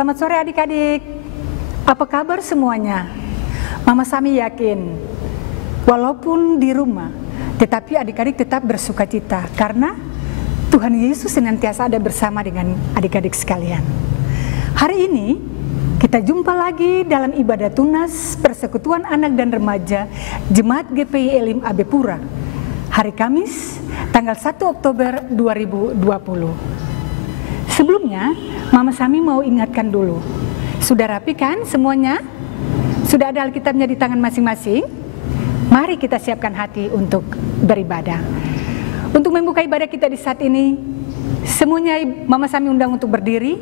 Selamat sore adik-adik. Apa kabar semuanya? Mama Sami yakin, walaupun di rumah, tetapi adik-adik tetap bersuka cita karena Tuhan Yesus senantiasa ada bersama dengan adik-adik sekalian. Hari ini kita jumpa lagi dalam ibadah tunas Persekutuan Anak dan Remaja Jemaat GPI Elim AB Pura. Hari Kamis, tanggal 1 Oktober 2020. Sebelumnya, Mama Sami mau ingatkan dulu. Sudah rapi kan semuanya? Sudah ada Alkitabnya di tangan masing-masing? Mari kita siapkan hati untuk beribadah. Untuk membuka ibadah kita di saat ini, semuanya Mama Sami undang untuk berdiri.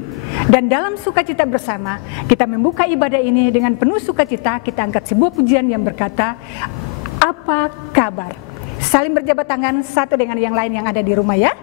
Dan dalam sukacita bersama, kita membuka ibadah ini dengan penuh sukacita. Kita angkat sebuah pujian yang berkata, apa kabar? Saling berjabat tangan satu dengan yang lain yang ada di rumah ya.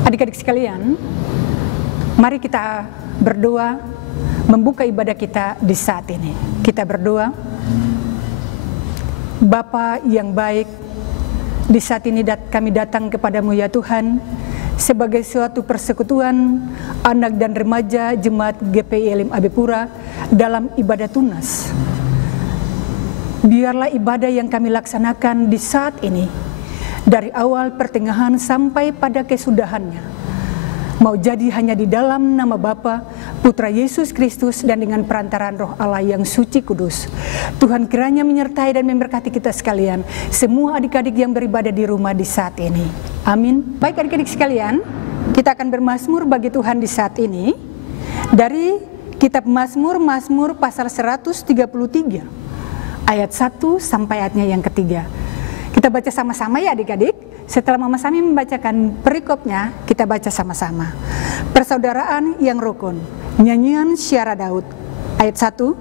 Adik-adik sekalian, mari kita berdoa membuka ibadah kita di saat ini. Kita berdoa, Bapa yang baik, di saat ini kami datang kepadamu ya Tuhan, sebagai suatu persekutuan anak dan remaja Jemaat GPI Elim AB Pura dalam ibadah tunas. Biarlah ibadah yang kami laksanakan di saat ini, dari awal pertengahan sampai pada kesudahannya, mau jadi hanya di dalam nama Bapa, Putra Yesus Kristus, dan dengan perantaraan Roh Allah yang suci kudus. Tuhan kiranya menyertai dan memberkati kita sekalian, semua adik-adik yang beribadah di rumah di saat ini. Amin. Baik adik-adik sekalian, kita akan bermazmur bagi Tuhan di saat ini dari kitab Mazmur pasal 133 ayat 1 sampai ayatnya yang ketiga. Kita baca sama-sama ya adik-adik. Setelah Mama Sami membacakan perikopnya, kita baca sama-sama. Persaudaraan yang rukun, nyanyian Syiara Daud. Ayat 1,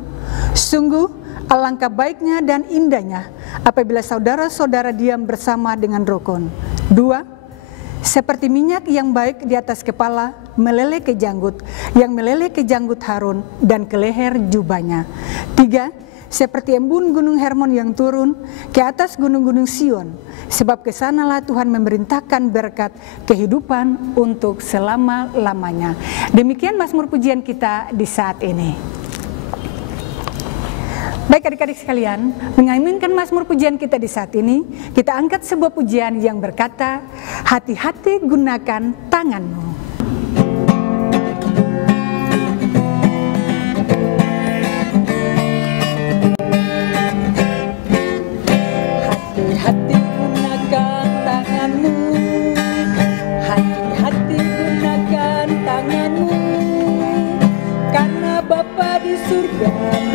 sungguh alangkah baiknya dan indahnya apabila saudara-saudara diam bersama dengan rukun. 2, seperti minyak yang baik di atas kepala, meleleh ke janggut, yang meleleh ke janggut Harun dan ke leher jubahnya. 3, seperti embun gunung Hermon yang turun ke atas gunung-gunung Sion, sebab kesanalah Tuhan memerintahkan berkat kehidupan untuk selama-lamanya. Demikian mazmur pujian kita di saat ini. Baik adik-adik sekalian, mengaminkan mazmur pujian kita di saat ini, kita angkat sebuah pujian yang berkata, hati-hati gunakan tanganmu.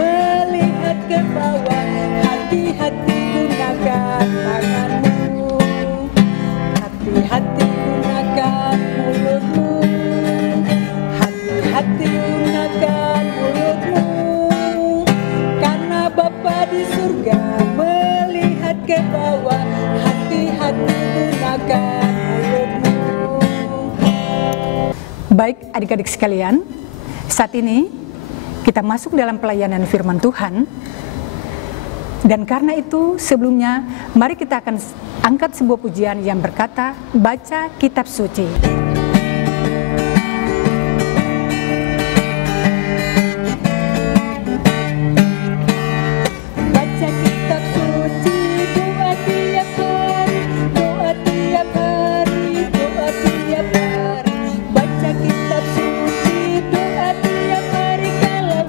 Melihat ke bawah, hati-hati gunakan tanganmu. Hati-hati gunakan mulutmu, hati-hati gunakan mulutmu, karena Bapa di surga melihat ke bawah. Hati-hati gunakan mulutmu. Baik adik-adik sekalian, saat ini kita masuk dalam pelayanan firman Tuhan. Dan karena itu sebelumnya mari kita akan angkat sebuah pujian yang berkata, baca kitab suci. Baca kitab suci, doa tiap hari, doa tiap hari, doa tiap hari. Baca kitab suci, doa tiap hari, kalau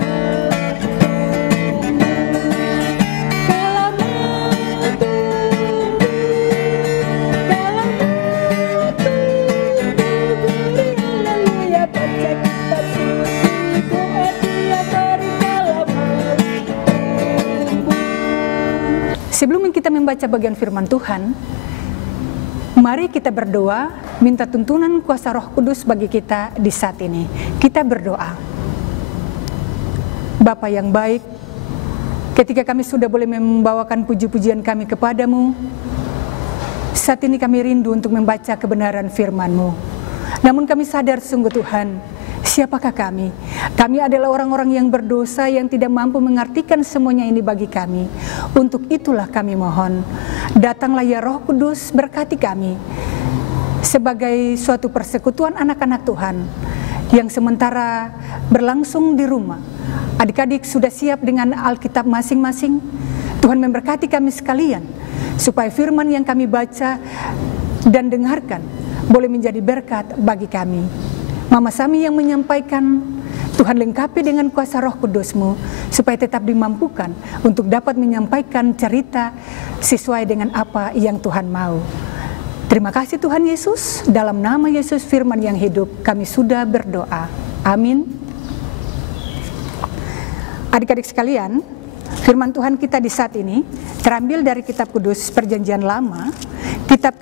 Sebelum kita membaca bagian firman Tuhan, mari kita berdoa, minta tuntunan kuasa Roh Kudus bagi kita di saat ini. Kita berdoa. Bapa yang baik, ketika kami sudah boleh membawakan puji-pujian kami kepadamu, saat ini kami rindu untuk membaca kebenaran firman-Mu. Namun kami sadar sungguh Tuhan, siapakah kami? Kami adalah orang-orang yang berdosa yang tidak mampu mengartikan semuanya ini bagi kami. Untuk itulah kami mohon, datanglah ya Roh Kudus, berkati kami sebagai suatu persekutuan anak-anak Tuhan yang sementara berlangsung di rumah. Adik-adik sudah siap dengan Alkitab masing-masing? Tuhan memberkati kami sekalian supaya firman yang kami baca dan dengarkan boleh menjadi berkat bagi kami. Mama Sami yang menyampaikan, Tuhan lengkapi dengan kuasa Roh Kudus-Mu supaya tetap dimampukan untuk dapat menyampaikan cerita sesuai dengan apa yang Tuhan mau. Terima kasih Tuhan Yesus, dalam nama Yesus firman yang hidup kami sudah berdoa. Amin. Adik-adik sekalian, firman Tuhan kita di saat ini terambil dari kitab kudus Perjanjian Lama, kitab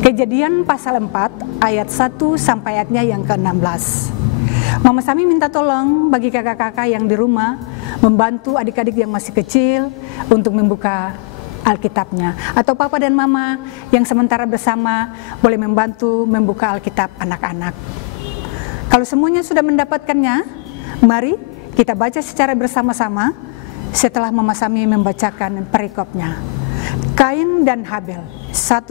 Kejadian pasal 4 ayat 1 sampai ayatnya yang ke-16. Mama Sami minta tolong bagi kakak-kakak yang di rumah membantu adik-adik yang masih kecil untuk membuka Alkitabnya, atau papa dan mama yang sementara bersama boleh membantu membuka Alkitab anak-anak. Kalau semuanya sudah mendapatkannya, mari kita baca secara bersama-sama setelah Mama Sami membacakan perikopnya. Kain dan Habel. 1.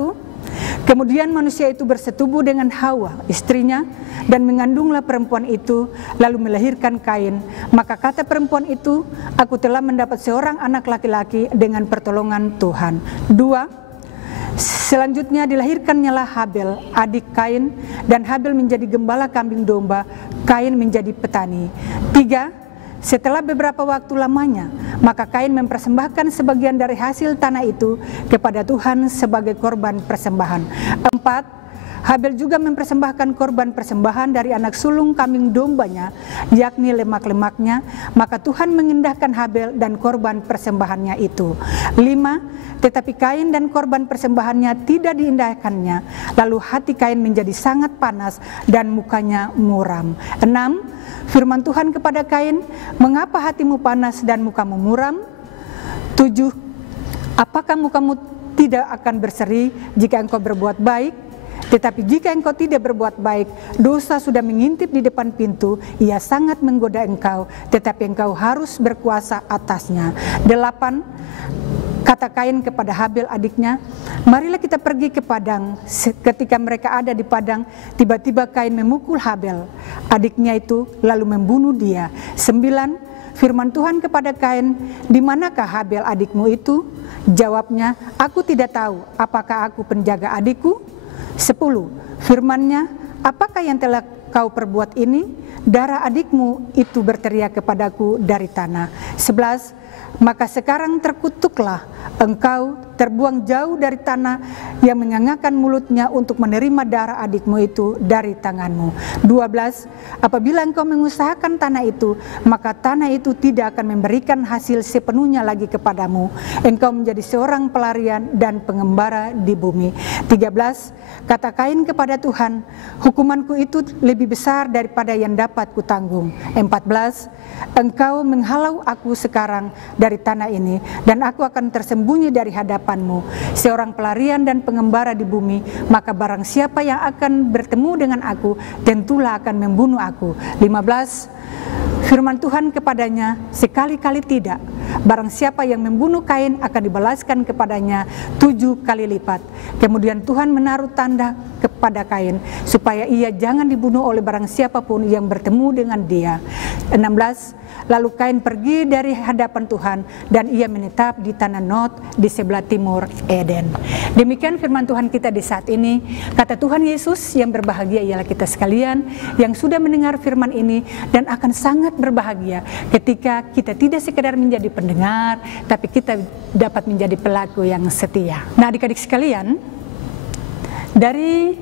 Kemudian manusia itu bersetubuh dengan Hawa, istrinya, dan mengandunglah perempuan itu, lalu melahirkan Kain. Maka kata perempuan itu, aku telah mendapat seorang anak laki-laki dengan pertolongan Tuhan. 2. Selanjutnya dilahirkannyalah Habel, adik Kain, dan Habel menjadi gembala kambing domba, Kain menjadi petani. 3. Setelah beberapa waktu lamanya, maka Kain mempersembahkan sebagian dari hasil tanah itu kepada Tuhan sebagai korban persembahan. 4. Habel juga mempersembahkan korban persembahan dari anak sulung kambing dombanya, yakni lemak-lemaknya, maka Tuhan mengendahkan Habel dan korban persembahannya itu. 5. Tetapi Kain dan korban persembahannya tidak diindahkannya, lalu hati Kain menjadi sangat panas dan mukanya muram. 6. Firman Tuhan kepada Kain, mengapa hatimu panas dan mukamu muram? 7. Apakah mukamu tidak akan berseri jika engkau berbuat baik? Tetapi jika engkau tidak berbuat baik, dosa sudah mengintip di depan pintu, ia sangat menggoda engkau, tetapi engkau harus berkuasa atasnya. 8. Kata Kain kepada Habel adiknya, marilah kita pergi ke padang. Ketika mereka ada di padang, tiba-tiba Kain memukul Habel, adiknya itu, lalu membunuh dia. 9. Firman Tuhan kepada Kain, di manakah Habel adikmu itu? Jawabnya, aku tidak tahu, apakah aku penjaga adikku? 10. Firman-Nya, apakah yang telah kau perbuat ini? Darah adikmu itu berteriak kepadaku dari tanah. 11. maka sekarang terkutuklah engkau, terbuang jauh dari tanah yang menyangakan mulutnya untuk menerima darah adikmu itu dari tanganmu. 12. Apabila engkau mengusahakan tanah itu, maka tanah itu tidak akan memberikan hasil sepenuhnya lagi kepadamu. Engkau menjadi seorang pelarian dan pengembara di bumi. 13. Kata Kain kepada Tuhan, hukumanku itu lebih besar daripada yang dapat kutanggung. 14. Engkau menghalau aku sekarang dari tanah ini, dan aku akan tersembunyi dari hadapanmu, seorang pelarian dan pengembara di bumi. Maka barang siapa yang akan bertemu dengan aku, tentulah akan membunuh aku. 15. Firman Tuhan kepadanya, sekali-kali tidak. Barang siapa yang membunuh Kain akan dibalaskan kepadanya 7 kali lipat. Kemudian Tuhan menaruh tanda kepada Kain, supaya ia jangan dibunuh oleh barang siapapun yang bertemu dengan dia. 16. Lalu Kain pergi dari hadapan Tuhan, dan ia menetap di tanah Nod di sebelah timur Eden. Demikian firman Tuhan kita di saat ini. Kata Tuhan Yesus, yang berbahagia ialah kita sekalian yang sudah mendengar firman ini, dan akan sangat berbahagia ketika kita tidak sekedar menjadi pendengar, tapi kita dapat menjadi pelaku yang setia. Nah, adik-adik sekalian, dari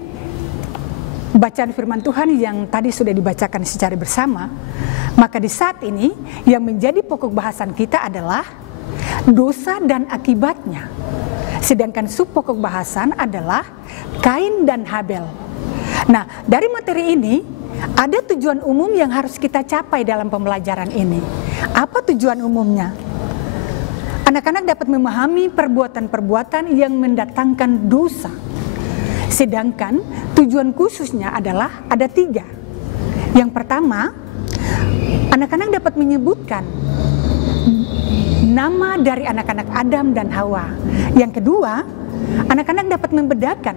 bacaan firman Tuhan yang tadi sudah dibacakan secara bersama, maka di saat ini yang menjadi pokok bahasan kita adalah dosa dan akibatnya. Sedangkan subpokok bahasan adalah Kain dan Habel. Nah, dari materi ini ada tujuan umum yang harus kita capai dalam pembelajaran ini. Apa tujuan umumnya? Anak-anak dapat memahami perbuatan-perbuatan yang mendatangkan dosa. Sedangkan tujuan khususnya adalah ada 3. Yang pertama, anak-anak dapat menyebutkan nama dari anak-anak Adam dan Hawa. Yang kedua, anak-anak dapat membedakan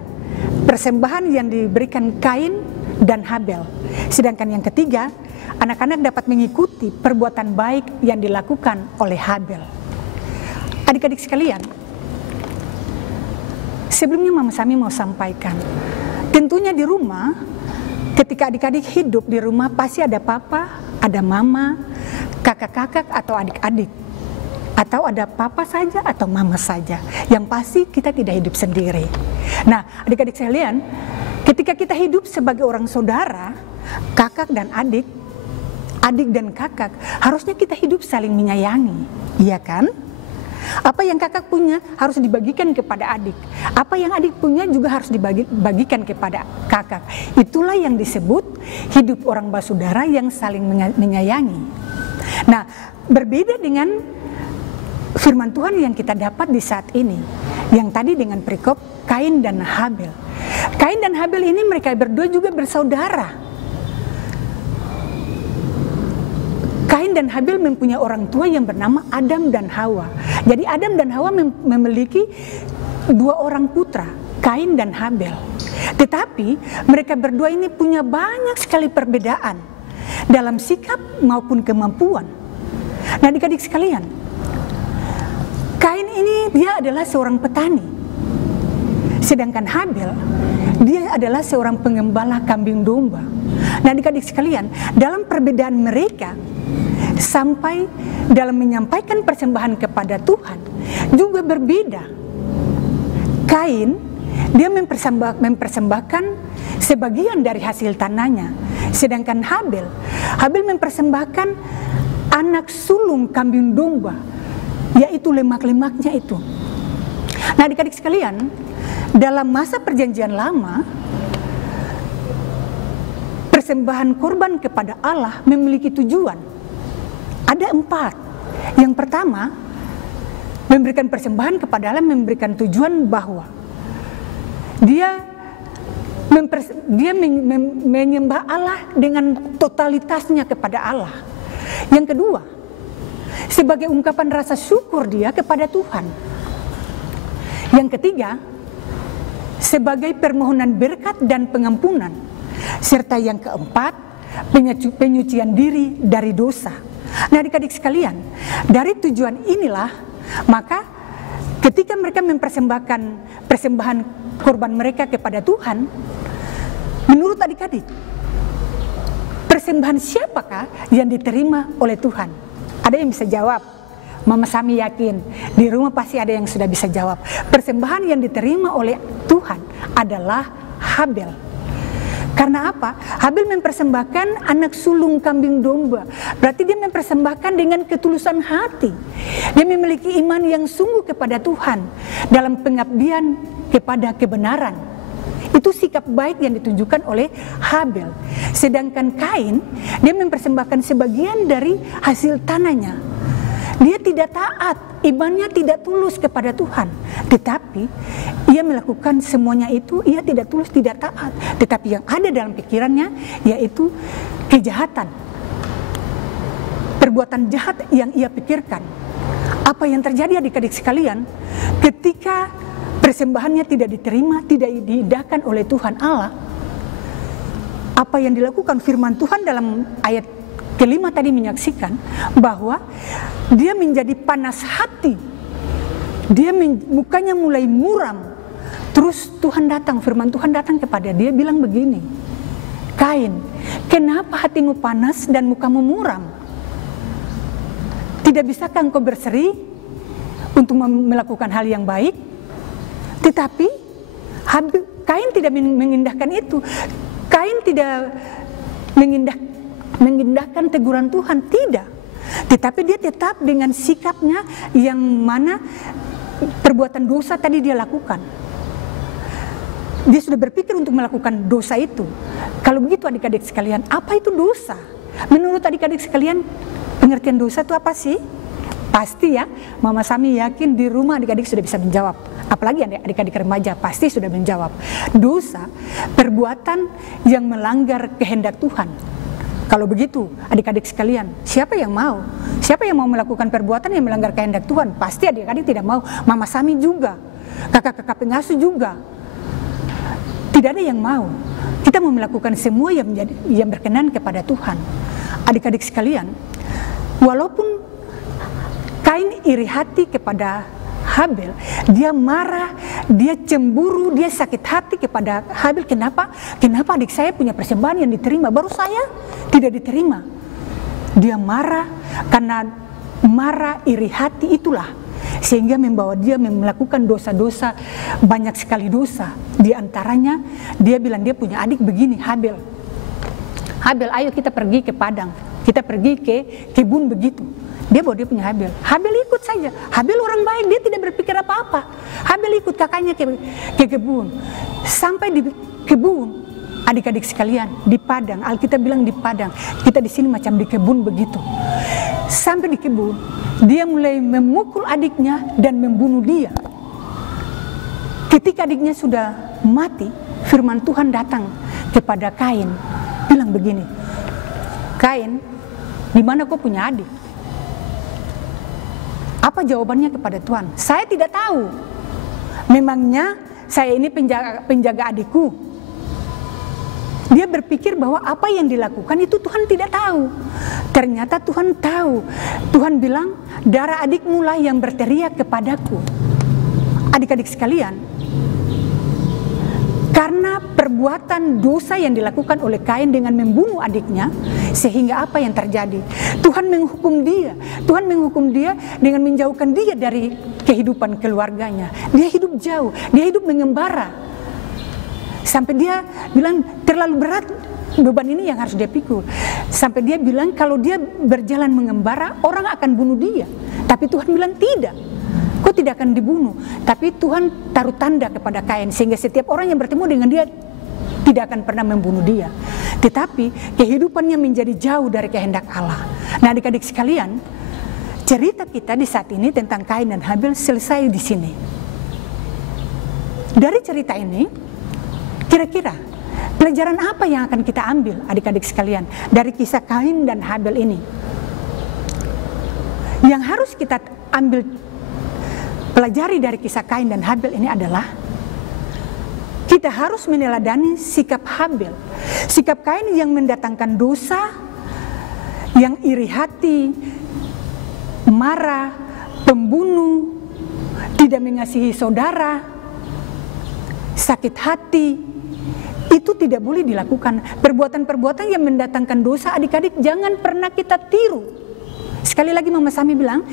persembahan yang diberikan Kain dan Habel. Sedangkan yang ketiga, anak-anak dapat mengikuti perbuatan baik yang dilakukan oleh Habel. Adik-adik sekalian, sebelumnya Mama Sami mau sampaikan, tentunya di rumah, ketika adik-adik hidup di rumah pasti ada papa, ada mama, kakak-kakak atau adik-adik. Atau ada papa saja atau mama saja. Yang pasti kita tidak hidup sendiri. Nah, adik-adik sekalian, ketika kita hidup sebagai orang saudara, kakak dan adik, adik dan kakak, harusnya kita hidup saling menyayangi, iya kan? Apa yang kakak punya harus dibagikan kepada adik. Apa yang adik punya juga harus dibagikan kepada kakak. Itulah yang disebut hidup orang bersaudara yang saling menyayangi. Nah, berbeda dengan firman Tuhan yang kita dapat di saat ini, yang tadi dengan perikop Kain dan Habel. Kain dan Habel ini mereka berdua juga bersaudara. Kain dan Habel mempunyai orang tua yang bernama Adam dan Hawa. Jadi Adam dan Hawa memiliki 2 orang putra, Kain dan Habel. Tetapi mereka berdua ini punya banyak sekali perbedaan dalam sikap maupun kemampuan. Nah, adik-adik sekalian, Kain ini dia adalah seorang petani. Sedangkan Habel, dia adalah seorang pengembala kambing domba. Nah, adik-adik sekalian, dalam perbedaan mereka, sampai dalam menyampaikan persembahan kepada Tuhan juga berbeda. Kain, dia mempersembahkan sebagian dari hasil tanahnya. Sedangkan Habel mempersembahkan anak sulung kambing domba, yaitu lemak-lemaknya itu. Nah, adik-adik sekalian, dalam masa perjanjian lama, persembahan korban kepada Allah memiliki tujuan. Ada 4. Yang pertama, memberikan persembahan kepada Allah memberikan tujuan bahwa dia menyembah Allah dengan totalitasnya kepada Allah. Yang kedua, sebagai ungkapan rasa syukur dia kepada Tuhan. Yang ketiga, sebagai permohonan berkat dan pengampunan. Serta yang keempat, penyucian diri dari dosa. Nah, adik-adik sekalian, dari tujuan inilah, maka ketika mereka mempersembahkan persembahan korban mereka kepada Tuhan, menurut adik-adik, persembahan siapakah yang diterima oleh Tuhan? Ada yang bisa jawab? Mama Sami yakin di rumah pasti ada yang sudah bisa jawab. Persembahan yang diterima oleh Tuhan adalah Habel. Karena apa? Habel mempersembahkan anak sulung kambing domba. Berarti dia mempersembahkan dengan ketulusan hati. Dia memiliki iman yang sungguh kepada Tuhan dalam pengabdian kepada kebenaran. Itu sikap baik yang ditunjukkan oleh Habel. Sedangkan Kain, dia mempersembahkan sebagian dari hasil tanahnya. Dia tidak taat, imannya tidak tulus kepada Tuhan. Tetapi ia melakukan semuanya itu, ia tidak tulus, tidak taat. Tetapi yang ada dalam pikirannya yaitu kejahatan. Perbuatan jahat yang ia pikirkan. Apa yang terjadi adik-adik sekalian ketika persembahannya tidak diterima, tidak diindahkan oleh Tuhan Allah? Apa yang dilakukan firman Tuhan dalam ayat kelima tadi menyaksikan bahwa dia menjadi panas hati, dia mukanya mulai muram. Terus Tuhan datang, firman Tuhan datang kepada dia bilang begini, Kain, kenapa hatimu panas dan mukamu muram? Tidak bisakah engkau berseri untuk melakukan hal yang baik? Tetapi Kain tidak mengindahkan itu. Kain tidak mengindahkan teguran Tuhan, tidak. Tetapi dia tetap dengan sikapnya yang mana perbuatan dosa tadi dia lakukan. Dia sudah berpikir untuk melakukan dosa itu. Kalau begitu adik-adik sekalian, apa itu dosa? Menurut adik-adik sekalian, pengertian dosa itu apa sih? Pasti ya, Mama Sami yakin di rumah adik-adik sudah bisa menjawab. Apalagi adik-adik remaja pasti sudah menjawab. Dosa, perbuatan yang melanggar kehendak Tuhan. Kalau begitu, adik-adik sekalian, siapa yang mau? Siapa yang mau melakukan perbuatan yang melanggar kehendak Tuhan? Pasti adik-adik tidak mau. Mama Sami juga, kakak-kakak pengasuh juga. Tidak ada yang mau. Kita mau melakukan semua yang berkenan kepada Tuhan. Adik-adik sekalian, walaupun Kain iri hati kepada Habel, dia marah, dia cemburu, dia sakit hati kepada Habel. Kenapa? Kenapa adik saya punya persembahan yang diterima, baru saya tidak diterima? Dia marah, karena marah, iri hati itulah sehingga membawa dia melakukan dosa-dosa, banyak sekali dosa. Di antaranya dia bilang dia punya adik begini, Habel, ayo kita pergi ke padang, kita pergi ke kebun begitu. Dia bawa dia punya Habel. Habel ikut saja. Habel orang baik, dia tidak berpikir apa-apa. Habel ikut kakaknya ke kebun. Sampai di kebun, adik-adik sekalian, di padang. Alkitab bilang di padang. Kita di sini macam di kebun begitu. Sampai di kebun, dia mulai memukul adiknya dan membunuh dia. Ketika adiknya sudah mati, firman Tuhan datang kepada Kain, bilang begini, Kain, di mana kau punya adik? Apa jawabannya kepada Tuhan? Saya tidak tahu. Memangnya saya ini penjaga adikku? Dia berpikir bahwa apa yang dilakukan itu Tuhan tidak tahu. Ternyata Tuhan tahu. Tuhan bilang, darah adikmu lah yang berteriak kepadaku. Adik-adik sekalian, karena perbuatan dosa yang dilakukan oleh Kain dengan membunuh adiknya, sehingga apa yang terjadi? Tuhan menghukum dia. Tuhan menghukum dia dengan menjauhkan dia dari kehidupan keluarganya. Dia hidup jauh, dia hidup mengembara. Sampai dia bilang terlalu berat beban ini yang harus dia pikul. Sampai dia bilang kalau dia berjalan mengembara, orang akan bunuh dia. Tapi Tuhan bilang tidak. Kau tidak akan dibunuh, tapi Tuhan taruh tanda kepada Kain sehingga setiap orang yang bertemu dengan dia tidak akan pernah membunuh dia. Tetapi kehidupannya menjadi jauh dari kehendak Allah. Nah, adik-adik sekalian, cerita kita di saat ini tentang Kain dan Habel selesai di sini. Dari cerita ini, kira-kira pelajaran apa yang akan kita ambil, adik-adik sekalian, dari kisah Kain dan Habel ini? Yang harus kita ambil pelajari dari kisah Kain dan Habel ini adalah kita harus meneladani sikap Habel. Sikap Kain yang mendatangkan dosa, yang iri hati, marah, pembunuh, tidak mengasihi saudara, sakit hati. Itu tidak boleh dilakukan. Perbuatan-perbuatan yang mendatangkan dosa, adik-adik, jangan pernah kita tiru. Sekali lagi Mama Sami bilang,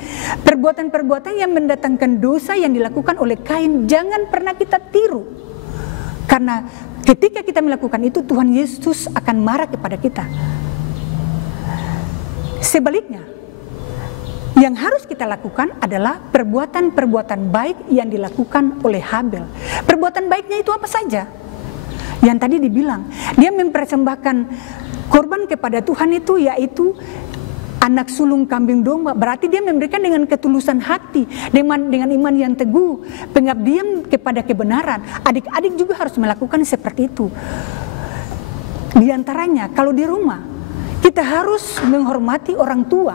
perbuatan-perbuatan yang mendatangkan dosa yang dilakukan oleh Kain jangan pernah kita tiru. Karena ketika kita melakukan itu, Tuhan Yesus akan marah kepada kita. Sebaliknya, yang harus kita lakukan adalah perbuatan-perbuatan baik yang dilakukan oleh Habel. Perbuatan baiknya itu apa saja? Yang tadi dibilang, dia mempersembahkan korban kepada Tuhan itu yaitu anak sulung kambing domba. Berarti dia memberikan dengan ketulusan hati, dengan iman yang teguh, pengabdian kepada kebenaran. Adik-adik juga harus melakukan seperti itu. Di antaranya, kalau di rumah, kita harus menghormati orang tua.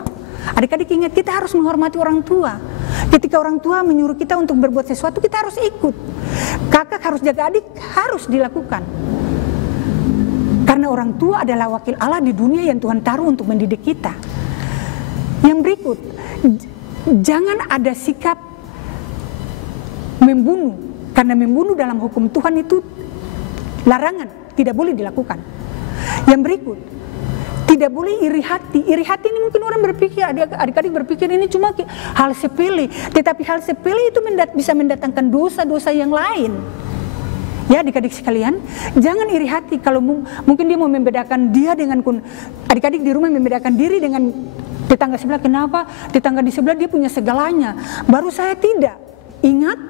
Adik-adik ingat, kita harus menghormati orang tua. Ketika orang tua menyuruh kita untuk berbuat sesuatu, kita harus ikut. Kakak harus jaga adik, harus dilakukan. Karena orang tua adalah wakil Allah di dunia yang Tuhan taruh untuk mendidik kita. Yang berikut, jangan ada sikap membunuh. Karena membunuh dalam hukum Tuhan itu larangan, tidak boleh dilakukan. Yang berikut, tidak boleh iri hati. Iri hati ini mungkin orang berpikir, adik-adik berpikir ini cuma hal sepele. Tetapi hal sepele itu bisa mendatangkan dosa-dosa yang lain. Ya adik-adik sekalian, jangan iri hati. Kalau mungkin dia mau membedakan dia dengan adik-adik di rumah membedakan diri dengan tetangga sebelah. Kenapa tetangga di sebelah dia punya segalanya, baru saya tidak. Ingat,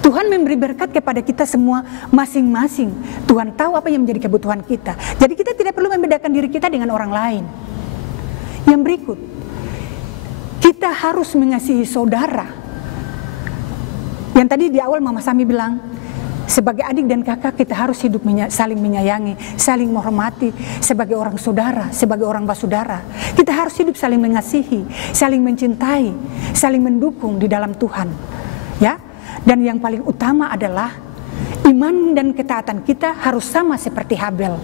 Tuhan memberi berkat kepada kita semua masing-masing. Tuhan tahu apa yang menjadi kebutuhan kita. Jadi kita tidak perlu membedakan diri kita dengan orang lain. Yang berikut, kita harus mengasihi saudara. Yang tadi di awal Mama Sami bilang, sebagai adik dan kakak kita harus hidup saling menyayangi, saling menghormati sebagai orang saudara, sebagai orang basudara. Kita harus hidup saling mengasihi, saling mencintai, saling mendukung di dalam Tuhan. Ya. Dan yang paling utama adalah iman dan ketaatan kita harus sama seperti Habel.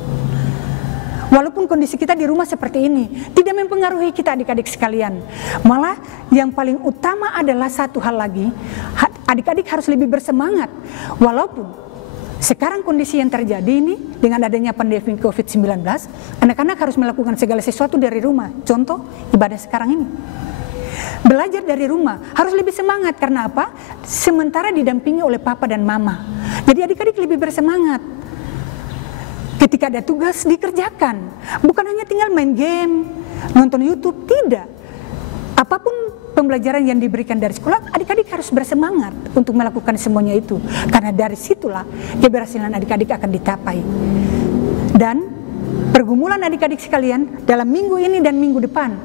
Walaupun kondisi kita di rumah seperti ini tidak mempengaruhi kita adik-adik sekalian. Malah yang paling utama adalah satu hal lagi, adik-adik harus lebih bersemangat. Walaupun sekarang kondisi yang terjadi ini dengan adanya pandemi COVID-19, anak-anak harus melakukan segala sesuatu dari rumah. Contoh ibadah sekarang ini. Belajar dari rumah harus lebih semangat. Karena apa? Sementara didampingi oleh papa dan mama. Jadi adik-adik lebih bersemangat. Ketika ada tugas dikerjakan, bukan hanya tinggal main game, nonton YouTube, tidak. Apapun pembelajaran yang diberikan dari sekolah, adik-adik harus bersemangat untuk melakukan semuanya itu. Karena dari situlah keberhasilan adik-adik akan dicapai. Dan pergumulan adik-adik sekalian, dalam minggu ini dan minggu depan,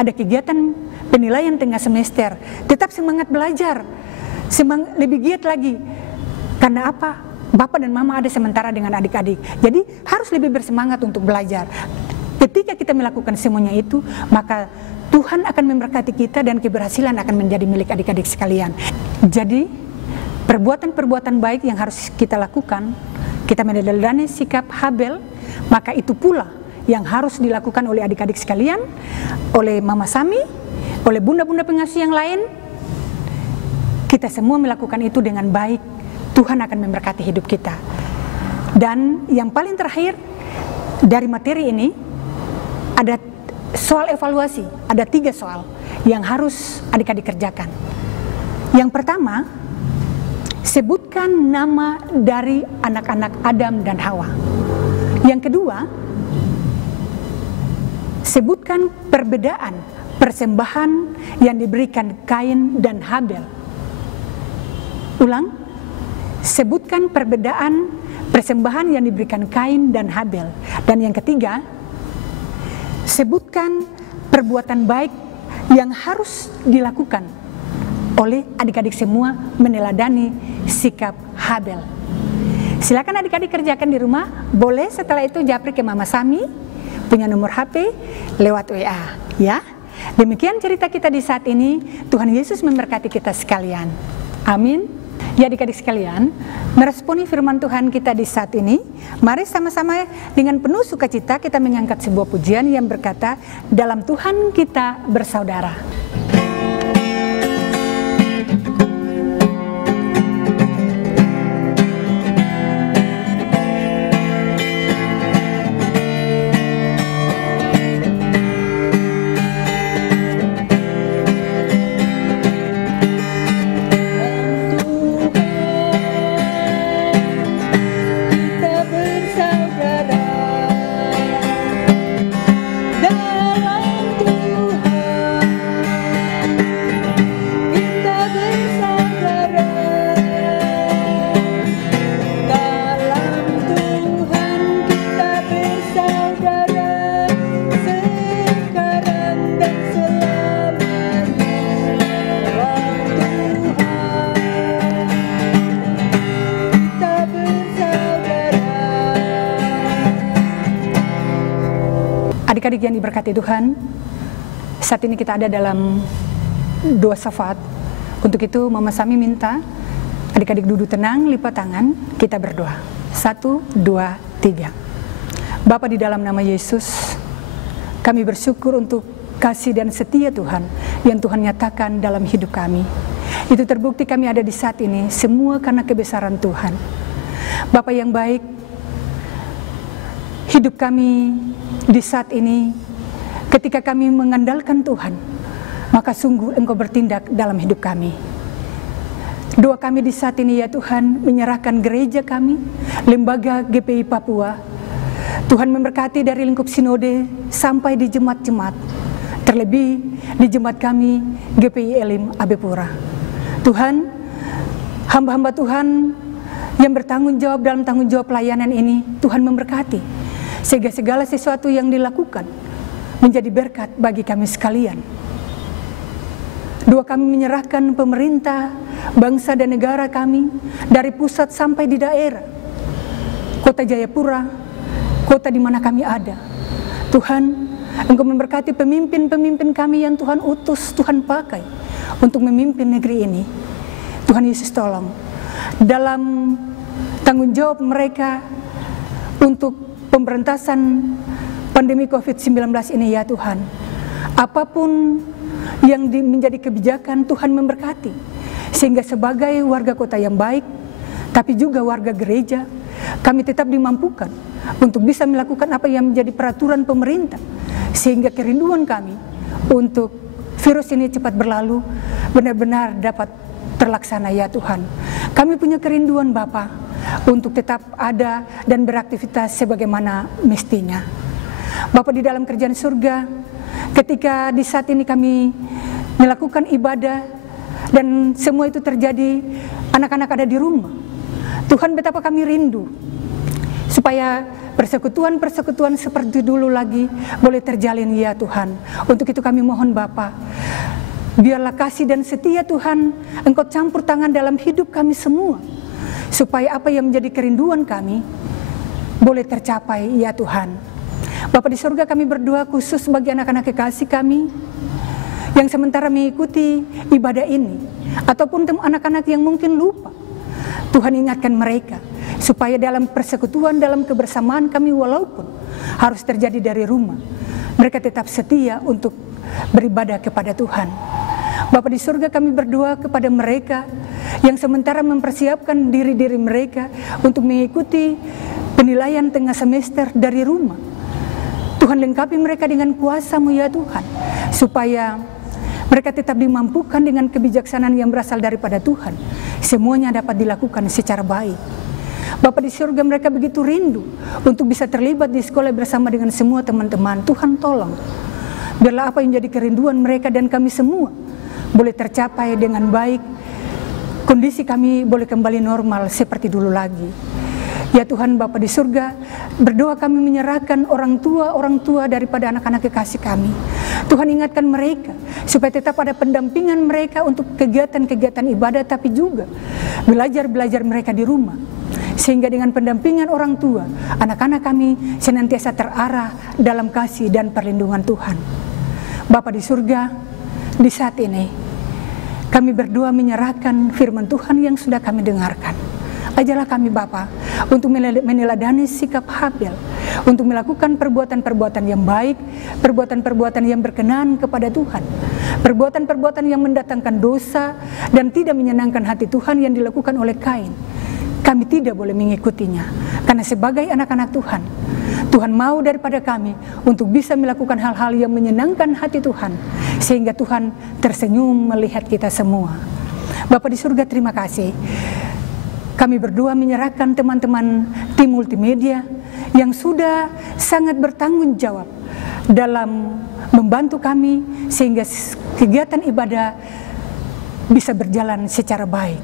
ada kegiatan penilaian tengah semester. Tetap semangat belajar, lebih giat lagi. Karena apa? Bapak dan mama ada sementara dengan adik-adik. Jadi harus lebih bersemangat untuk belajar. Ketika kita melakukan semuanya itu, maka Tuhan akan memberkati kita dan keberhasilan akan menjadi milik adik-adik sekalian. Jadi perbuatan-perbuatan baik yang harus kita lakukan, kita meneladani sikap Habel, maka itu pula yang harus dilakukan oleh adik-adik sekalian, oleh Mama Sami, oleh bunda-bunda pengasih yang lain. Kita semua melakukan itu dengan baik. Tuhan akan memberkati hidup kita. Dan yang paling terakhir dari materi ini ada soal evaluasi. Ada 3 soal yang harus adik-adik kerjakan. Yang pertama, sebutkan nama dari anak-anak Adam dan Hawa. Yang kedua, sebutkan perbedaan persembahan yang diberikan Kain dan Habel. Ulang. Sebutkan perbedaan persembahan yang diberikan Kain dan Habel. Dan yang ketiga, sebutkan perbuatan baik yang harus dilakukan oleh adik-adik semua meneladani sikap Habel. Silakan adik-adik kerjakan di rumah. Boleh setelah itu japri ke Mama Sami, punya nomor HP lewat WA. Ya, demikian cerita kita di saat ini. Tuhan Yesus memberkati kita sekalian. Amin. Ya adik-adik sekalian, meresponi firman Tuhan kita di saat ini, mari sama-sama dengan penuh sukacita kita mengangkat sebuah pujian yang berkata, dalam Tuhan kita bersaudara. Adik-adik yang diberkati Tuhan, saat ini kita ada dalam doa syafaat. Untuk itu Mama Sami minta adik-adik duduk tenang, lipat tangan, kita berdoa. 1, 2, 3. Bapa, di dalam nama Yesus, kami bersyukur untuk kasih dan setia Tuhan yang Tuhan nyatakan dalam hidup kami. Itu terbukti kami ada di saat ini, semua karena kebesaran Tuhan. Bapa yang baik, hidup kami di saat ini, ketika kami mengandalkan Tuhan, maka sungguh Engkau bertindak dalam hidup kami. Doa kami di saat ini ya Tuhan, menyerahkan gereja kami, lembaga GPI Papua. Tuhan memberkati dari lingkup sinode sampai di jemaat-jemaat, terlebih di jemaat kami GPI Elim Abepura. Tuhan, hamba-hamba Tuhan yang bertanggung jawab dalam tanggung jawab pelayanan ini, Tuhan memberkati, sehingga segala sesuatu yang dilakukan menjadi berkat bagi kami sekalian. Doa kami menyerahkan pemerintah, bangsa dan negara kami, dari pusat sampai di daerah, kota Jayapura, kota di mana kami ada. Tuhan, Engkau memberkati pemimpin-pemimpin kami yang Tuhan utus, Tuhan pakai untuk memimpin negeri ini. Tuhan Yesus tolong, dalam tanggung jawab mereka untuk pemberantasan pandemi COVID-19 ini ya Tuhan, apapun yang menjadi kebijakan Tuhan memberkati, sehingga sebagai warga kota yang baik, tapi juga warga gereja, kami tetap dimampukan untuk bisa melakukan apa yang menjadi peraturan pemerintah, sehingga kerinduan kami untuk virus ini cepat berlalu benar-benar dapat terlaksana ya Tuhan. Kami punya kerinduan Bapa untuk tetap ada dan beraktivitas sebagaimana mestinya. Bapa di dalam kerjaan surga, ketika di saat ini kami melakukan ibadah dan semua itu terjadi, anak-anak ada di rumah. Tuhan, betapa kami rindu supaya persekutuan-persekutuan seperti dulu lagi boleh terjalin ya Tuhan. Untuk itu kami mohon Bapa, biarlah kasih dan setia Tuhan Engkau campur tangan dalam hidup kami semua, supaya apa yang menjadi kerinduan kami boleh tercapai ya Tuhan. Bapa di surga, kami berdoa khusus bagi anak-anak kekasih kami yang sementara mengikuti ibadah ini, ataupun anak-anak yang mungkin lupa. Tuhan, ingatkan mereka supaya dalam persekutuan, dalam kebersamaan kami, walaupun harus terjadi dari rumah, mereka tetap setia untuk beribadah kepada Tuhan. Bapa di surga, kami berdoa kepada mereka yang sementara mempersiapkan diri-diri mereka untuk mengikuti penilaian tengah semester dari rumah. Tuhan, lengkapi mereka dengan kuasa-Mu ya Tuhan, supaya mereka tetap dimampukan dengan kebijaksanaan yang berasal daripada Tuhan. Semuanya dapat dilakukan secara baik. Bapa di surga, mereka begitu rindu untuk bisa terlibat di sekolah bersama dengan semua teman-teman. Tuhan tolong, biarlah apa yang jadi kerinduan mereka dan kami semua boleh tercapai dengan baik. Kondisi kami boleh kembali normal seperti dulu lagi. Ya Tuhan, Bapa di surga, berdoa kami menyerahkan orang tua daripada anak-anak kekasih kami. Tuhan, ingatkan mereka supaya tetap ada pendampingan mereka untuk kegiatan-kegiatan ibadah, tapi juga belajar mereka di rumah. Sehingga dengan pendampingan orang tua, anak-anak kami senantiasa terarah dalam kasih dan perlindungan Tuhan. Bapa di surga, di saat ini kami berdoa menyerahkan firman Tuhan yang sudah kami dengarkan. Ajarlah kami Bapa untuk meneladani sikap Habel, untuk melakukan perbuatan-perbuatan yang baik, perbuatan-perbuatan yang berkenan kepada Tuhan, perbuatan-perbuatan yang mendatangkan dosa dan tidak menyenangkan hati Tuhan yang dilakukan oleh Kain. Kami tidak boleh mengikutinya, karena sebagai anak-anak Tuhan, Tuhan mau daripada kami untuk bisa melakukan hal-hal yang menyenangkan hati Tuhan, sehingga Tuhan tersenyum melihat kita semua. Bapa di surga, terima kasih. Kami berdoa menyerahkan teman-teman tim multimedia yang sudah sangat bertanggung jawab dalam membantu kami sehingga kegiatan ibadah bisa berjalan secara baik.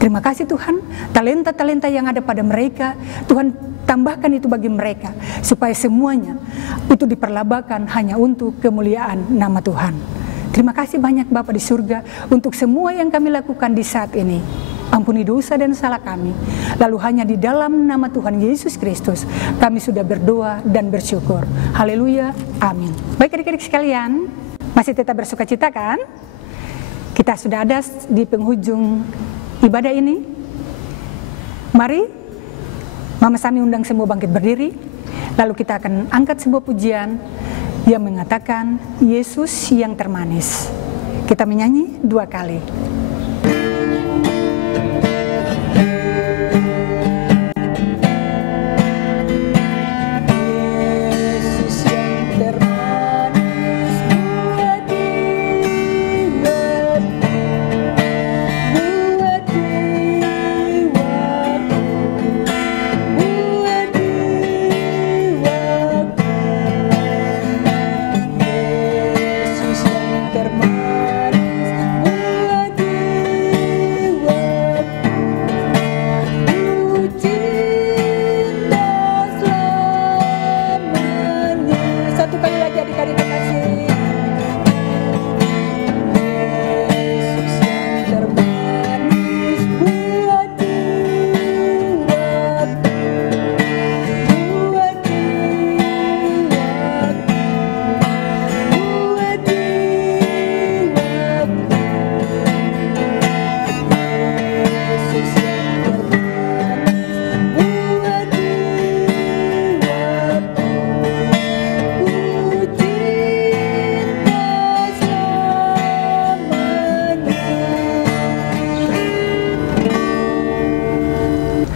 Terima kasih Tuhan, talenta-talenta yang ada pada mereka, Tuhan tambahkan itu bagi mereka, supaya semuanya itu diperlabakan hanya untuk kemuliaan nama Tuhan. Terima kasih banyak Bapa di surga untuk semua yang kami lakukan di saat ini. Ampuni dosa dan salah kami. Lalu hanya di dalam nama Tuhan Yesus Kristus kami sudah berdoa dan bersyukur. Haleluya, amin. Baik adik-adik sekalian, masih tetap bersuka cita kan? Kita sudah ada di penghujung ibadah ini. Mari Mama Sami undang semua bangkit berdiri. Lalu kita akan angkat sebuah pujian yang mengatakan Yesus yang termanis. Kita menyanyi 2 kali.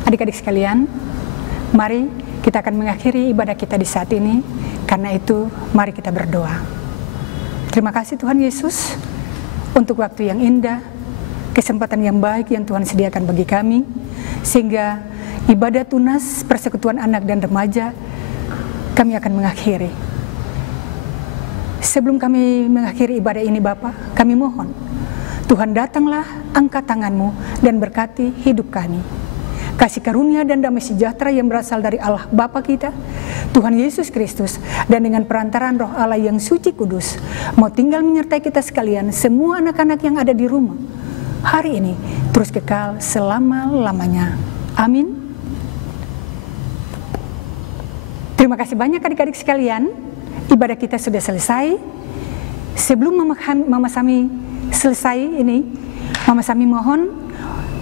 Adik-adik sekalian, mari kita akan mengakhiri ibadah kita di saat ini. Karena itu, mari kita berdoa. Terima kasih Tuhan Yesus untuk waktu yang indah, kesempatan yang baik yang Tuhan sediakan bagi kami, sehingga ibadah tunas persekutuan anak dan remaja kami akan mengakhiri. Sebelum kami mengakhiri ibadah ini Bapa, kami mohon Tuhan datanglah, angkat tangan-Mu dan berkati hidup kami. Kasih karunia dan damai sejahtera yang berasal dari Allah Bapa kita, Tuhan Yesus Kristus, dan dengan perantaraan Roh Allah yang suci kudus, mau tinggal menyertai kita sekalian, semua anak-anak yang ada di rumah, hari ini, terus kekal selama-lamanya. Amin. Terima kasih banyak adik-adik sekalian, ibadah kita sudah selesai. Sebelum Mama Sami selesai ini, Mama Sami mohon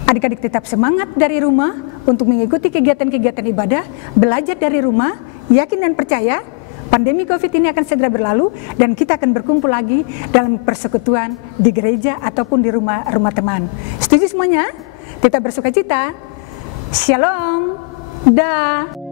adik-adik tetap semangat dari rumah untuk mengikuti kegiatan-kegiatan ibadah, belajar dari rumah, yakin dan percaya pandemi COVID ini akan segera berlalu dan kita akan berkumpul lagi dalam persekutuan di gereja ataupun di rumah teman. Setuju semuanya? Tetap bersuka cita. Shalom. Dah.